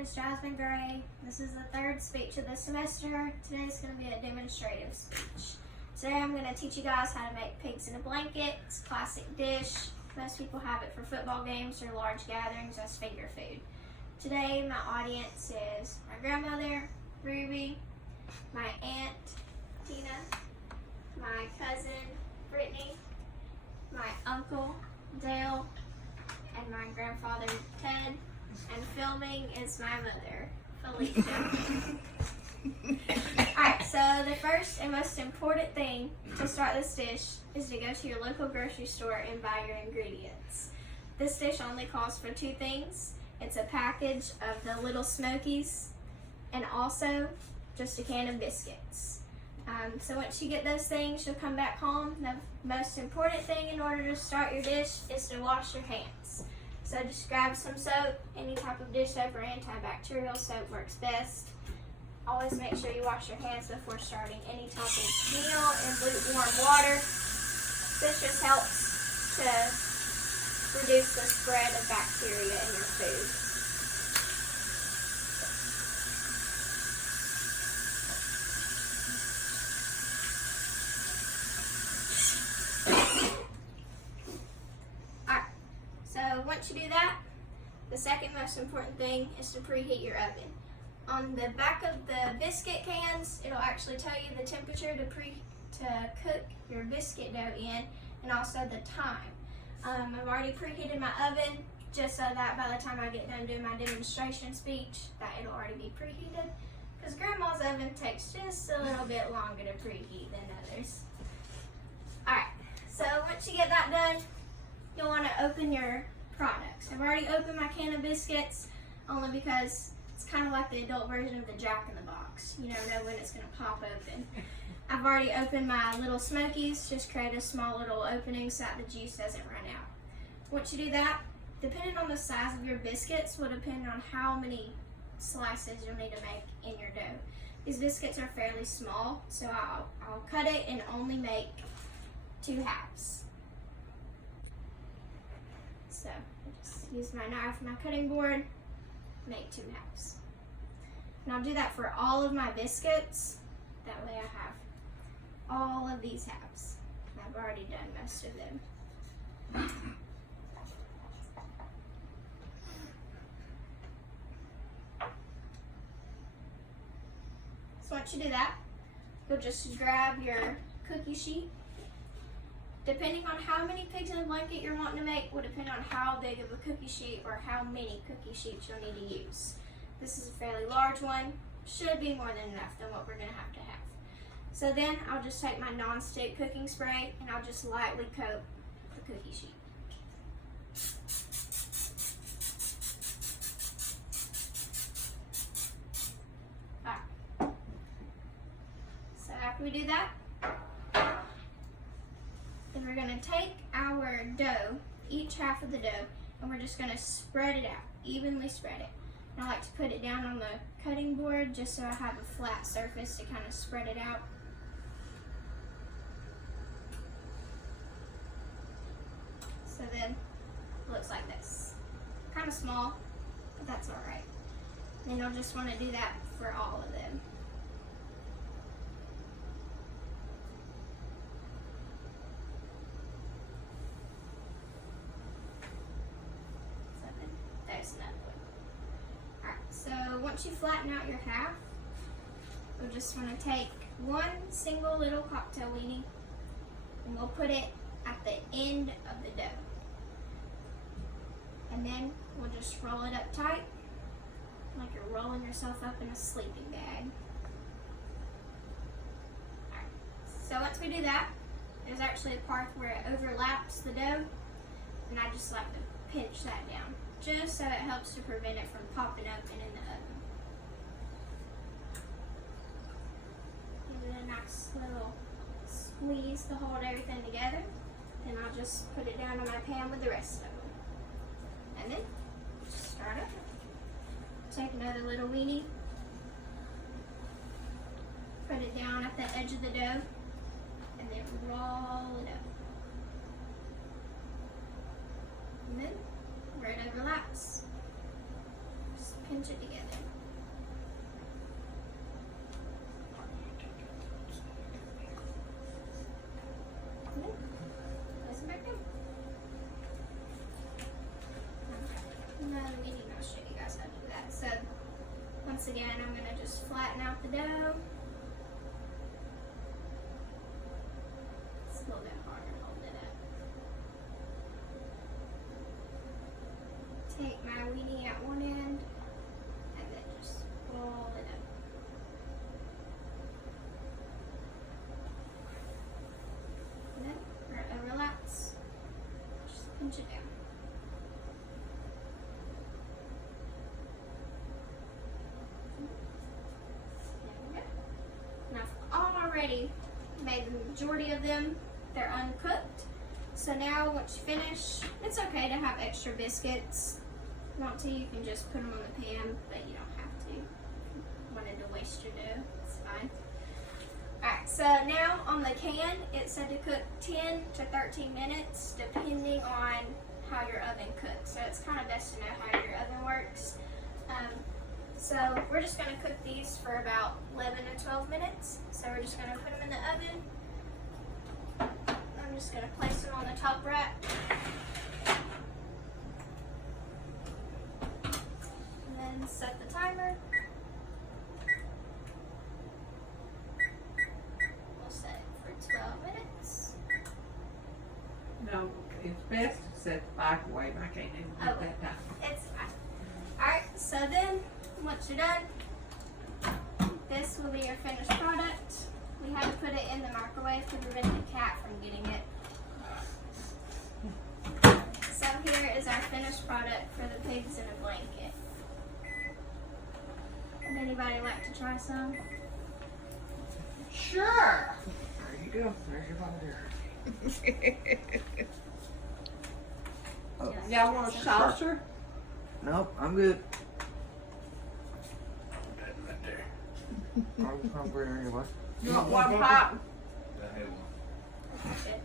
is Jasmine Gray. This is the third speech of the semester. Today is going to be a demonstrative speech. Today I'm going to teach you guys how to make pigs in a blanket. It's a classic dish. Most people have it for football games or large gatherings as finger food. Today my audience is my grandmother, Ruby, my aunt, Tina, my cousin, Brittany, my uncle, Dale, and my grandfather, Ted. And filming is my mother, Felicia. Alright, so the first and most important thing to start this dish is to go to your local grocery store and buy your ingredients. This dish only calls for two things. It's a package of the Little Smokies and also just a can of biscuits. So once you get those things, you'll come back home. The most important thing in order to start your dish is to wash your hands. So just grab some soap. Any type of dish soap or antibacterial soap works best. Always make sure you wash your hands before starting any type of meal in lukewarm water. This just helps to reduce the spread of bacteria in your food. Once you do that, the second most important thing is to preheat your oven. On the back of the biscuit cans, it'll actually tell you the temperature to cook your biscuit dough in and also the time. I've already preheated my oven just so that by the time I get done doing my demonstration speech that it'll already be preheated, because Grandma's oven takes just a little bit longer to preheat than others. Alright, so once you get that done, you'll want to open your products. I've already opened my can of biscuits only because it's kind of like the adult version of the Jack in the Box. You never know when it's going to pop open. I've already opened my Little Smokies. Just create a small little opening so that the juice doesn't run out. Once you do that, depending on the size of your biscuits will depend on how many slices you'll need to make in your dough. These biscuits are fairly small, so I'll cut it and only make 2 halves. So I just use my knife and my cutting board, make 2 halves. And I'll do that for all of my biscuits. That way I have all of these halves. I've already done most of them. So once you do that, you'll just grab your cookie sheet. Depending on how many pigs in a blanket you're wanting to make will depend on how big of a cookie sheet or how many cookie sheets you'll need to use. This is a fairly large one. Should be more than enough than what we're going to have. So then I'll just take my non-stick cooking spray and I'll just lightly coat the cookie sheet. Alright. So after we do that, then we're going to take our dough, each half of the dough, and we're just going to spread it out, evenly spread it. And I like to put it down on the cutting board just so I have a flat surface to kind of spread it out. So then it looks like this. Kind of small, but that's alright. And you'll just want to do that for all of them. There's another one. Alright, so once you flatten out your half, you'll just want to take one single little cocktail weenie and we'll put it at the end of the dough. And then we'll just roll it up tight, like you're rolling yourself up in a sleeping bag. Alright, so once we do that, there's actually a part where it overlaps the dough, and I just like to pinch that down, just so it helps to prevent it from popping open in the oven. Give it a nice little squeeze to hold everything together. Then I'll just put it down on my pan with the rest of them. And then just start up. Take another little weenie. Put it down at the edge of the dough. And then roll it up. And then where it overlaps, just pinch it together. Good. Place it back down. Okay. Now the meeting, I'll show you guys how to do that. So once again, I'm gonna just flatten out the dough. It's a little bit harder holding it up. Take my weenie at one end and then just roll it up. And then where it overlaps, just pinch it down. There we go. Now I've already made the majority of them. They're uncooked. So now once you finish, it's okay to have extra biscuits. If you want to, you can just put them on the pan, but you don't have to. If you wanted to waste your dough, it's fine. Alright, so now on the can, it's said to cook 10 to 13 minutes depending on how your oven cooks. So it's kind of best to know how your oven works. So we're just going to cook these for about 11 to 12 minutes. So we're just going to put them in the oven. I'm just going to place them on the top rack. And then set the timer. We'll set it for 12 minutes. No, it's best to set the microwave. I can't even do Okay. that now. It's fine. Alright, so then once you're done, this will be your finished product. We had to put it in the microwave to prevent the cat from getting it. So here is our finished product for the pigs in a blanket. Would anybody like to try some? Sure. There you go. There's your butter. Oh, Y'all want a saucer? nope, I'm good. Right there. I'm hungry anyway. You want one pop? Good.